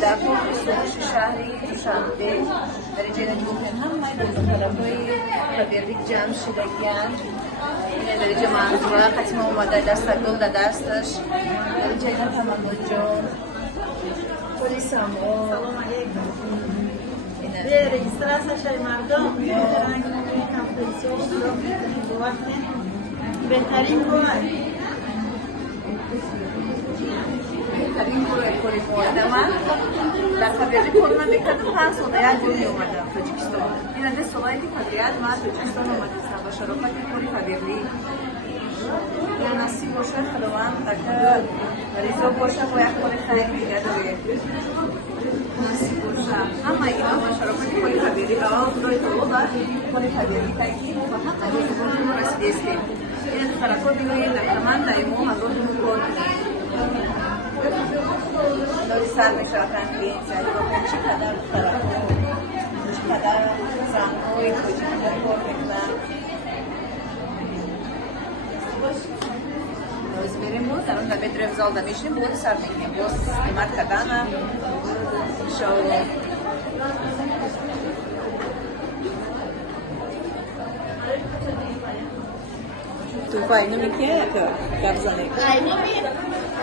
در فروش شهری دوشنبه در جنوب گفتن هم طرفای خبری جمع شدگیان این درجه منظوره قسم اومده دست گل در دستش درجه محمد جان پلیس هم سلام علیکم به رجیستراسیون مردم می‌تونن کامپلیسیون رو بهترین بهترین گروه کاری مورد من در خبری کرونا میکردم 5 سال یک جوری اومدم تاجیکستان این از سالایی که فدریت من تاجیکستان اومدم با شرافت کاری خبری یا نصیب باشه خداوند اگر مریضا باشه با یک کاری خیلی دیگه داره نصیب باشه همه اینا با شرافت کاری خبری اول خدای تعالی کاری خبری تاکید و حتی روزی رسیده است این تفکر میگوید در من دائما از اون کار داری سر میشوند کلینسای رو چقدر فرق چقدر زنهای کوچیک‌تر کار میکنن باز بریم بود الان در بیت رفزال میشیم بود سر میگیم باز قیمت کردن انشاءالله تو فاینو میکنه گرزانه فاینو می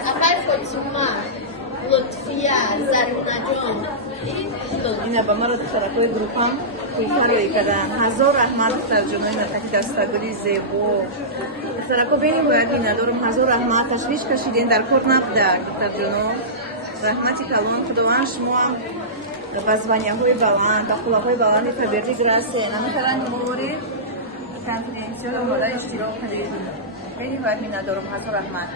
اپر فاطمه لطفیه زرونه جان اینا با مرا تشارکوی گروپ هم کاری کردن هزار رحمت ترجمه نتاکی دستگری زیبو تشارکو بینیم باید این ندارم هزار رحمت تشویش کشیدین در کار نبوده ترجمه رحمتی کلان خداوند شما بزبانیه های بلند اخلاق های بلند تبریک گراسه نمیتونن موری کنفرانسیون اومده اشتراک کنید خیلی باید می ندارم هزار رحمت